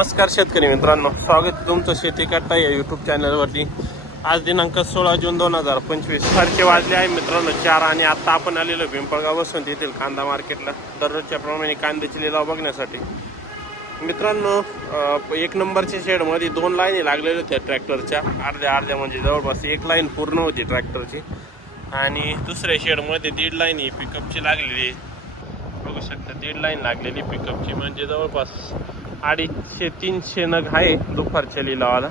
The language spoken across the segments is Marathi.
नमस्कार शेतकरी मित्रांनो स्वागत तुमचं शेती करता या युट्यूब चॅनलवरती आज दिनांक सोळा जून दोन हजार पंचवीस. सारखे वाजले आहे मित्रांनो चार आणि आता आपण आलेलो पिंपळगाव वसंत येथील कांदा मार्केटला. दररोजच्या प्रमाणे कांद्याची लिलाव बघण्यासाठी. मित्रांनो एक नंबरच्या शेडमध्ये दोन लाईनी लागलेल्या होत्या ट्रॅक्टरच्या. अर्ध्या अर्ध्या म्हणजे जवळपास एक लाईन पूर्ण होती ट्रॅक्टरची. आणि दुसऱ्या शेडमध्ये दीड लाईन ही पिकअपची लागलेली आहे. बघू शकता दीड लाईन लागलेली पिकअपची म्हणजे जवळपास अडीचशे तीनशे नग आहे दुपारच्या लिलावाला.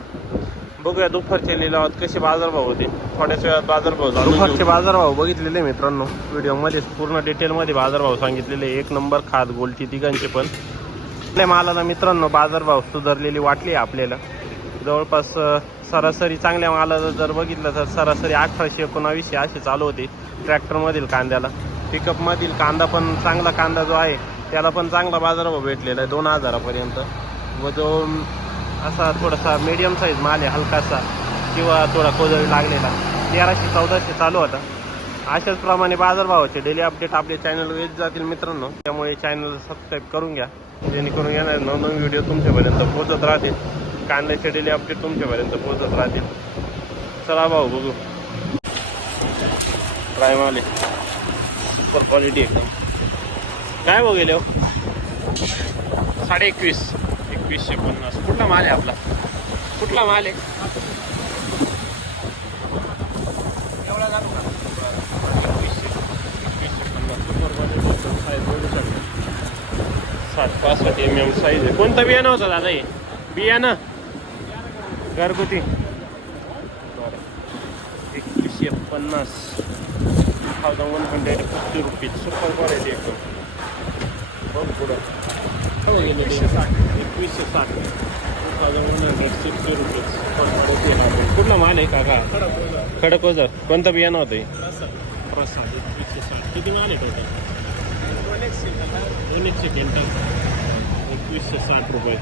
बघूया दुपारच्या लिलावात कसे बाजारभाव होते. थोड्याच वेळात बाजारभाव जाणून दुपारचे बाजारभाव बघितलेले मित्रांनो. व्हिडिओमध्ये पूर्ण डिटेलमध्ये बाजारभाव सांगितलेले. एक नंबर खात गोलटी तिघांचे पण. आपल्या मालाला मित्रांनो बाजारभाव सुधारलेली वाटली आपल्याला. जवळपास सरासरी चांगल्या मालाला जर बघितलं तर सरासरी अठराशे एकोणावीसशे असे चालू होते ट्रॅक्टरमधील कांद्याला. पिकअपमधील कांदा पण चांगला कांदा जो आहे त्याला पण चांगला बाजारभाव भेटलेला आहे दोन हजारापर्यंत. व जो असा थोडासा मीडियम साईज माल आहे हलकासा किंवा थोडा कोजळी लागलेला. तेराशे चौदाशे चालू होता. अशाच प्रमाणे बाजारभावाचे डेली अपडेट आपल्या चॅनल येत जातील मित्रांनो. त्यामुळे चॅनल सबस्क्राईब करून घ्या. जेणेकरून येणार नवनवीन व्हिडिओ तुमच्यापर्यंत पोहोचत राहतील. कांद्याचे डेली अपडेट तुमच्यापर्यंत पोहोचत राहतील. चला भाऊ बघू. प्रायमाले सुपर क्वालिटी एकदम काय भाऊ गेले हो? साडे एकवीस एकवीसशे पन्नास. कुठला माल आहे आपला? कुठला माल आहे? साठ पासष्ट एम एम साईज आहे. कोणतं बियाणं होतं दादा हे? बियाणं? घरगुती. बरं एकवीसशे पन्नास. Thousand one hundred fifty rupees super quality एकदम बघ पुढं हो गेले ते एकवीसशे साठ two thousand one hundred sixty rupees कुठला माल आहे काका खडकोजर कोणतं बियाणं होतं प्रसाद एकवीसशे साठ किती माल आहे टोटल दोन एकशे क्विंटल एकवीसशे साठ रुपये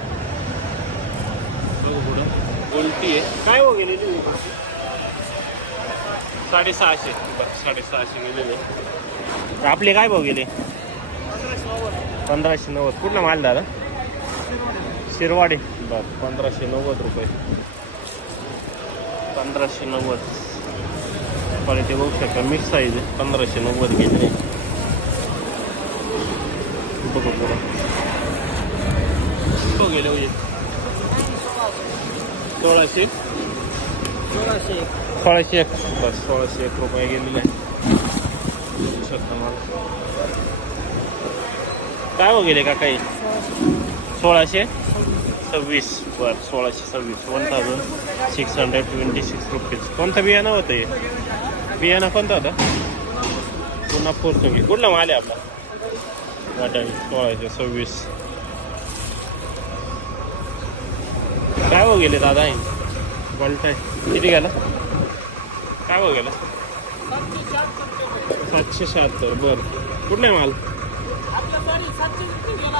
बघू पुढं गोलटी आहे काय हो गेलेली? साडेसहाशे साडेसहाशे गेलेले आपले काय भाव गेले पंधराशे नव्वद. कुठला माल दादा? शिरवाडे. बरं पंधराशे नव्वद रुपये. पंधराशे नव्वद. क्वालिटी बघू शकता. मिक्स साईज आहे. पंधराशे नव्वद गेले बघू हो गेले म्हणजे सोळाशे. सोळाशे सोळाशे एक. बस सोळाशे एक रुपये गेलेले. आहे बघू शकता मला. काय हो गेले का काही? सोळाशे? सव्वीस. बर सोळाशे सव्वीस. One thousand six hundred twenty six rupees कोणतं बियाणं होतं हे? बियाणं कोणतं होतं? पुन्हा पोर्तुगी कुठला माल आहे आपला? वाटाणे सोळाशे सव्वीस. काय हो गेले दादा आहे किती गेला? काय हो गेला सातशे शहात्तर. बरं. कुठला माल?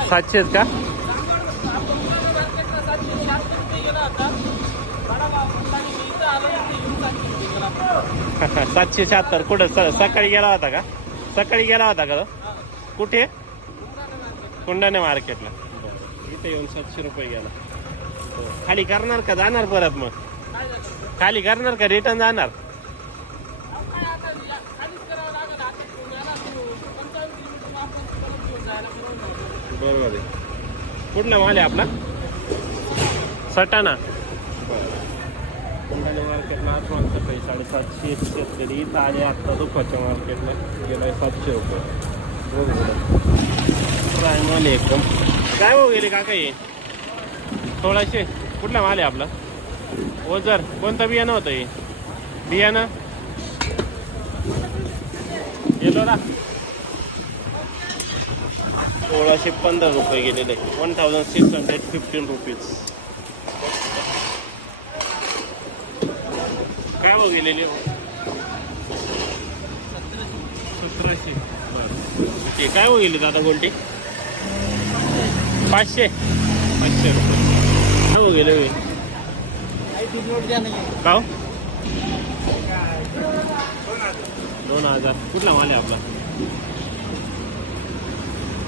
सातशे का? सातशे शहात्तर. कुठं? स सकाळी गेला होता का? सकाळी गेला होता का कुठे? कुंडाने मार्केटला. इथे येऊन सातशे रुपये गेला. हो. खाली करणार का? जाणार परत मग? खाली करणार का? रिटर्न जाणार? बरोबर आहे. कुठला माल आहे आपला? सटाणा. मार्केटला साडेसातशे शेतकरी इथं आले आत्ता दुपारच्या मार्केटला. गेलाय सातशे रुपये. प्राय माल आहे एकदम. काय गेले काका हे? सोळाशे. कुठला माल आहे आपला? ओझर. कोणतं बियाणं होतं हे? बियाणं? येलोरा सोळाशे पंधरा रुपये गेलेले one thousand six hundred fifteen rupees काय हो गेलेले? सतराशे. बरं ते काय हो गेले दादा गोल्टी? पाचशे. पाचशे रुपये. काय हो गेले का दोन हजार. कुठला माल आहे आपला?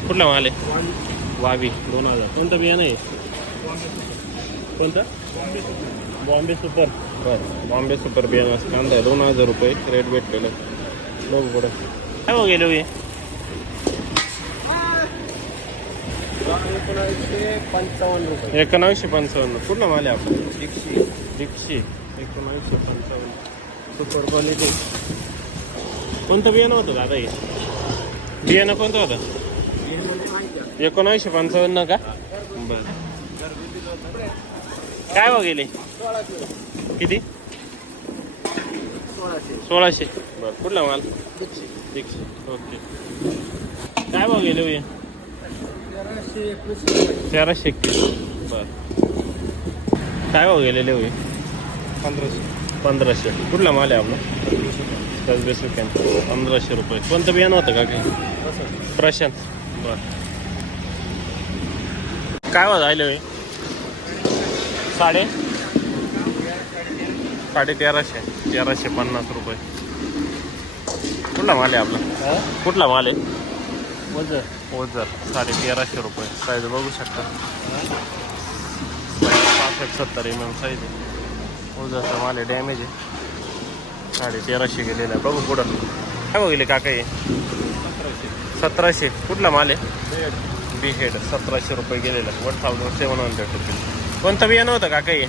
कुठला माल? आहे वावी दोन हजार. कोणतं बियाणं आहे? कोणतं? बॉम्बे सुपर. बरं बॉम्बे सुपर बियाणं कांदा आहे दोन हजार रुपये. रेट भेटलेलं बघू पुढं. काय हो गेले हे एकोणीसशे पंचावन्न रुपये एकोणावीसशे पंचावन्न. पूर्ण माल आहे आपलं? दीडशे. दीडशे. एकोणावीसशे पंचावन्न. Super quality. कोणतं बियाणं होतं दादा हे? बियाणं कोणतं होतं? एकोणावीसशे पंचावन्न का? बरं. काय हो गेले किती? सोळाशे. बरं कुठला माल? ओके. काय भाव गेले तेराशे एकवीस बर. काय भाव गेलेले होय पंधराशे. पंधराशे. कुठला माल आहे आपला? दस पंधराशे रुपये. कोणतं बियाणं होतं का काही? प्रशांत. बर. काय झाले होय? साडे? साडे तेराशे. तेराशे पन्नास रुपये. कुठला माल आहे आपला? कुठला माल आहे? वजन ओझर. साडे तेराशे रुपये. साईज बघू शकता. पासष्ट सत्तर एम एम साईज आहे. ओझरचा माल आहे डॅमेज आहे. साडे तेराशे गेलेला आहे. बघू पुढं. काय बघितले काका हे? सतराशे. कुठला माल आहे? बी हेड सतराशे रुपये गेलेला. One thousand seven hundred rupees कोणतं बियाणं होतं का काही?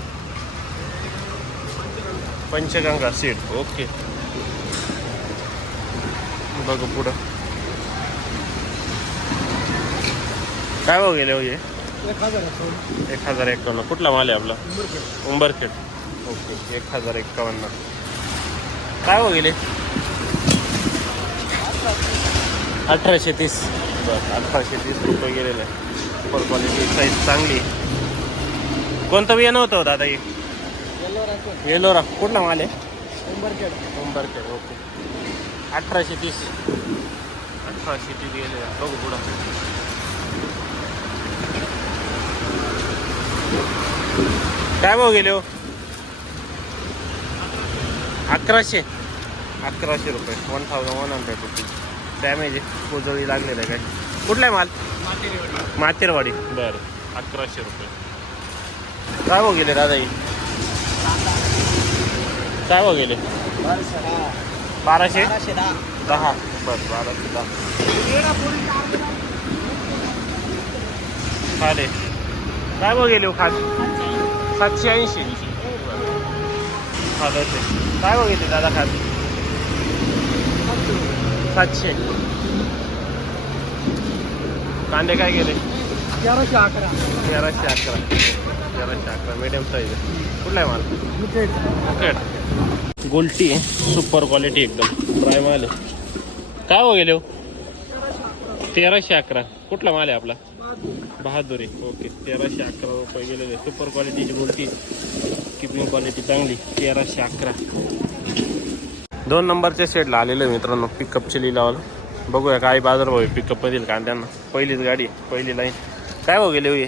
पंचगंगा सीड ओके बघू पुढं. काय भाव गेले हो एक हजार एक हजार एक्कावन्न कुठला माल आहे आपला? उंबरखेड. ओके एक हजार एक्कावन्न काय हो गेले? अठराशे तीस. बरं अठराशे तीस रुपये गेलेलं. आहे सुपर क्वालिटी साईज चांगली. कोणतं बियाणं होतं दादा हे? येलोरा कुठला माल आहे? उंबरखेड. उंबरखेड ओके. अठराशे तीस. अठराशे तीस गेले बघू पुढं. काय भाव गेले हो? अकराशे. अकराशे रुपये. One thousand one hundred rupees damage आहे. कोजळी लागलेलं आहे काय? कुठला आहे माल? मातेरवाडी बरं. अकराशे रुपये. काय भाव गेले दादा ही? काय भाव गेले? बाराशे? बाराशे दहा. बरं बाराशे दहा. खाले. काय भाव गेले हो खाद सातशे ऐंशी. खादाचे काय भाव गेले दादा खाद सातशे. कांदे काय गेले तेराशे अकरा. तेराशे अकरा. तेराशे अकरा. मीडियम साईज कुठला आहे माल? गोल्टी सुपर क्वालिटी एकदम. ड्राय माल आहे काय हो गेले हो? तेराशे अकरा. कुठला माल आहे आपला? बहादुरी. ओके तेराशे अकरा रुपये गेलेले. सुपर क्वालिटीची गोल्टी. किपिंग क्वालिटी चांगली. तेराशे अकरा. दोन नंबरच्या शेडला आलेलं आहे मित्रांनो पिकअपचे लिलावाला. बघूया काय बाजारभाव आहे पिकअपमधील कांद्यांना. पहिलीच गाडी आहे, पहिली लाईन काय हो गेले हो हे?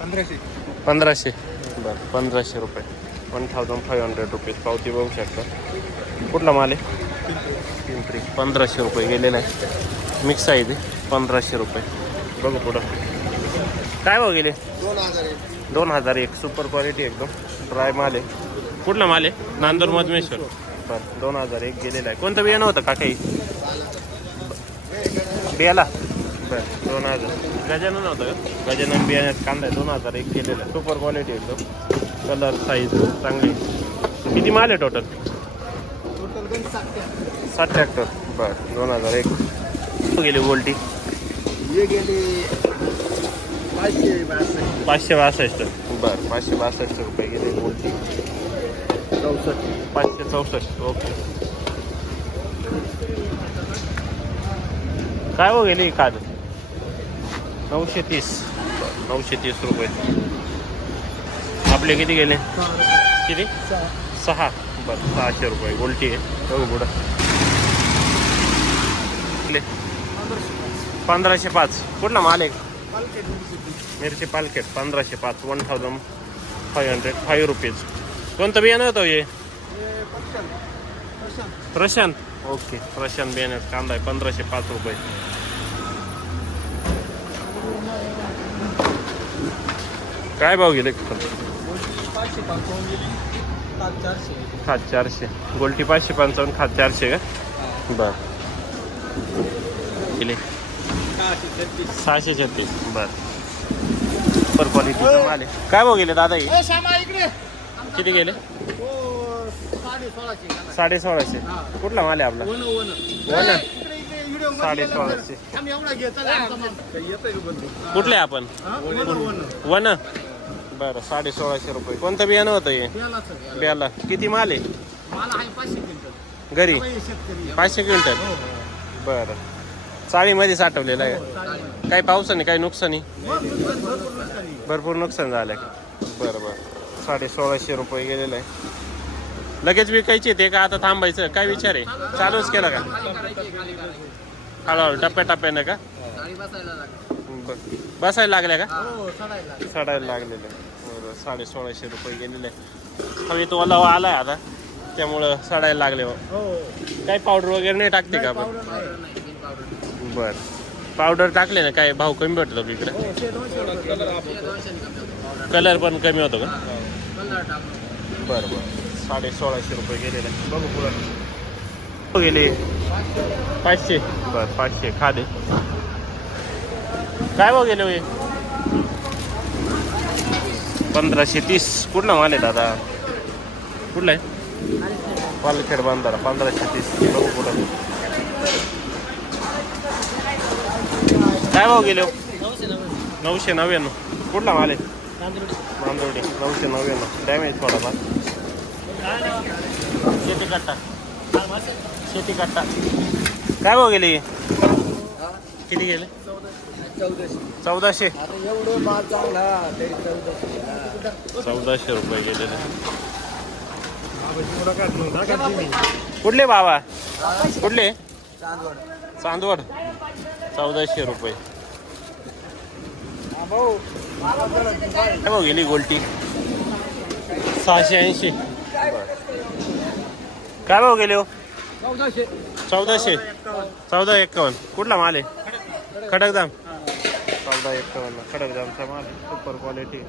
पंधराशे. पंधराशे. बरं पंधराशे रुपये. One thousand five hundred rupees पावती बघू शकता. कुठला माल आहे? पिंपरी. पंधराशे रुपये गेलेला आहे. मिक्स आहे ते. पंधराशे रुपये. बघू पुढं. काय भाव गेले? दोन हजार एक. दोन हजार एक. सुपर क्वालिटी एकदम. ड्राय माल आहे. कुठला माल आहे? नांदूर मधमेश्वर. बरं दोन हजार एक गेलेला आहे. कोणतं बियाणं होतं का काही बियाला? बरं दोन हजार. गजानन होतं का? गजानन बियाण्यात कांदा आहे दोन हजार एक गेलेला. आहे सुपर क्वालिटी एकदम कलर साईज चांगली. किती माल आहे टोटल सात ट्रॅक्टर बरं दोन हजार एक. गेली गोल्टी? गेले पाचशे बासष्ट पाचशे बासष्ट. बरं पाचशे बासष्ट रुपये गेले गोल्टी. चौसष्ट पाचशे चौसष्ट ओके. काय हो गेली खाद? नऊशे तीस. नऊशे तीस रुपये. आपले किती गेले? किती? सहा. बरं सहाशे रुपये. गोलटी आहे. बघू पुढं. आपले? पंधराशे पाच. कुठला माल आहे? मिरची पालकेट पंधराशे पाच. One thousand five hundred five rupees कोणतं बियाणं होतं हे प्रशांत ओके प्रशांत बियाण्यात कांदा आहे पंधराशे पाच रुपये काय भाव गेले खात चारशे गोल्टी पाचशे पंचावन्न खात चारशे का बर गेले सहाशे छत्तीस बर माल आहे काय भाव गेले दादा किती गेले? साडे सोळाशे कुठला माल आहे आपला? वन. साडे सोळाशे. कुठले आपण? वन. बरं साडे सोळाशे रुपये. कोणतं बियाणं होतं हे? बियाला. किती माल आहे? घरी? पाचशे क्विंटल. बरं. चाळीमध्ये साठवलेलं आहे. काही पावसाने काही नुकसानी? नुकसान भरपूर नुकसान आहे. भरपूर नुकसान झालं. का बरं बरं. साडे सोळाशे रुपये गेलेलं आहे. लगेच विकायचे ते का आता थांबायचं? काय विचार आहे? चालूच केलं का? हळूहळू टप्प्याटप्प्यानं का? बरं. बसायला लागल्या का? हो, सडायला लागले. सडायला लागलेलं आहे. बरं साडे सोळाशे रुपये गेलेले आहे. हवेत ओलावा आलाय आता. त्यामुळं सडायला लागले हो. काही पावडर वगैरे नाही टाकते का आपण? पावडर नाही. बर. पावडर टाकले ना? काय भाव कमी भेटतो इकडे? हो, ते. कलर पण कमी होतो का? बरं बरं. साडे सोळाशे रुपये गेलेले. बघू पुढं. हो गेले. पाचशे. बरं पाचशे. खादे. काय भाव गेले होय? पंधराशे तीस. कुठला माल आहे दादा? कुठला आहे? पालखेड बांधारा. पंधराशे तीस. बघू पुढं. काय भाव गेले? नऊशे नव्याण्णव. कुठला माल आहे? बांधवडी नऊशे नव्याण्णव डॅमेज थोडाफार शेती कट्टा शेती कट्टा काय भाव गेले किती गेले चौदाशे. चौदाशे आता एवढं माल चांगला तरी चौदाशे रुपये गेलेले कुठले बाबा कुठले चांदवड. चांदवड चौदाशे रुपये काय भाऊ. काय गेली गोल्टी? सहाशे ऐंशी. काय भाव गेले हो? चौदाशे. चौदा एक्कावन्न. कुठला माल आहे? खडकदाम चौदा एक्कावन्न. खडकदामचा माल सुपर क्वालिटी